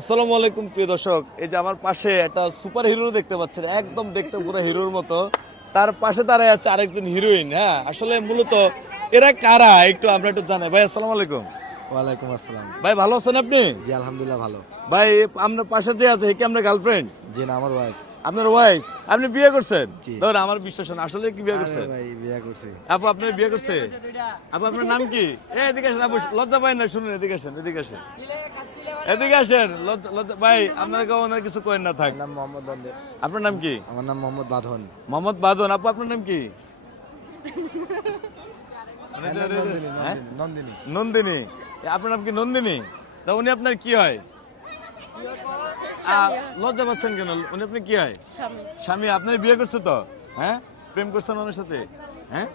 আসসালামু আলাইকুম প্রিয় দর্শক, এই যে আমার পাশে একটা সুপার হিরো দেখতে পাচ্ছেন, একদম দেখতে পুরো হিরোর মতো। তার পাশে দাঁড়ায় আছে আরেকজন হিরোইন। হ্যাঁ, আসলে মূলত এরা কারা একটু আমরা একটু জানাই। ভাই আসসালামু আলাইকুম। ওয়ালাইকুম আসসালাম। ভাই ভালো আছেন আপনি? জি আলহামদুলিল্লাহ ভালো। ভাই আপনার পাশে যে আছে কি আপনার গার্লফ্রেন্ড? জি না আমার ওয়াইফ। আপনার ওয়াইফ? আপনি বিয়ে করছেন? জি। ধর আমার বিশ্বাস হয় না, আসলে কি বিয়ে করছেন? ভাই বিয়ে করছি। আপু আপনি বিয়ে করছে? আপু আপনার নাম কি? এদিকে আসেন আপু, লজ্জা পাই না, শুনুন এদিকে আসেন, এদিকে আসেন, এদিকে আসেন। লজ্জা লজ্জা ভাই আপনার কেউ ওনার কিছু করেন না থাক। আমার নাম মোহাম্মদ বন্দে। আপনার নাম কি? আমার নাম মোহাম্মদ বাঁধন। মোহাম্মদ বাদন। আপু আপনার নাম কি? নন্দিনী হ্যাঁ? নন্দিনী। নন্দিনী। আপনার নাম কি নন্দিনী? তা উনি আপনার কি হয়? লজ্জা পাচ্ছেন কেন? উনি আপনি কি হয়? স্বামী। আপনার বিয়ে করছে তো? হ্যাঁ, প্রেম করছেন ওনার সাথে? হ্যাঁ,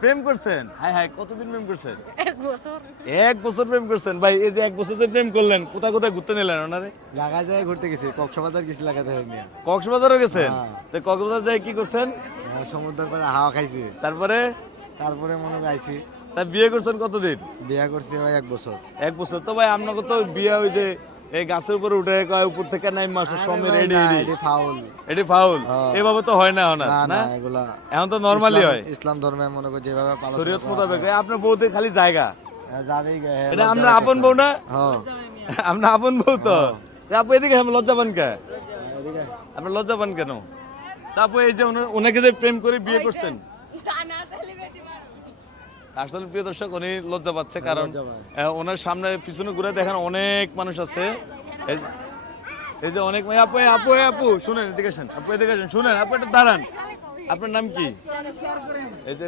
প্রেম করছেন? হাই হাই, কতদিন প্রেম করছেন? 1 বছর। 1 বছর প্রেম করছেন। ভাই এই যে 1 বছর যে প্রেম করলেন, কোথায় কোথায় ঘুরতে নিলেন ওনারে? জায়গায় জায়গায় ঘুরতে গেছি, কক্সবাজার গেছি লাগাতে নিয়ে। কক্সবাজারও গেছেন? হ্যাঁ। তো কক্সবাজার যাই কি করছেন? সমুদ্রের পাড়ে হাওয়া খাইছি, তারপরে তারপরে মনে হয় আইছি। তা বিয়ে করছেন কতদিন? বিয়ে করছি ভাই 1 বছর। 1 বছর। তো ভাই আপনাকে তো বিয়ে ওই যে এই গাছের উপরে উঠে কয় উপর থেকে নাই মাসের সময় আরে ভাই, রেডি না, রেডি, এটি ফাউল। এটি ফাউল। হ্যাঁ। এভাবে তো হয় না এখন আর, না না? না এগুলা এখন তো নরমালি হয় ইসলাম ধর্মে মনে করি যেভাবে পালন শরীয়ত মোতাবেক। এই আপনার বউতে খালি জায়গা, যাবেই গে এটা আমরা আপন বউ না? হ্যাঁ আমরা আপন বউ তো। হ্যাঁ। তা আপু এদিকে আপনি লজ্জা পান কে? আপনার লজ্জা পান কেন? তা আপু এই যে ওনাকে যে প্রেম করে বিয়ে করছেন, আসলে প্রিয় দর্শক উনি লজ্জা পাচ্ছে কারণ লজ্জা পায়। ওনার সামনে পিছনে ঘুরে দেখেন অনেক মানুষ আছে। এই যে অনেক আপু আপু আপু শুনেন, এদিকে আসেন, আপু এদিকে আসেন, শুনেন, আপু একটু দাঁড়ান। আপনার নাম কি? এই যে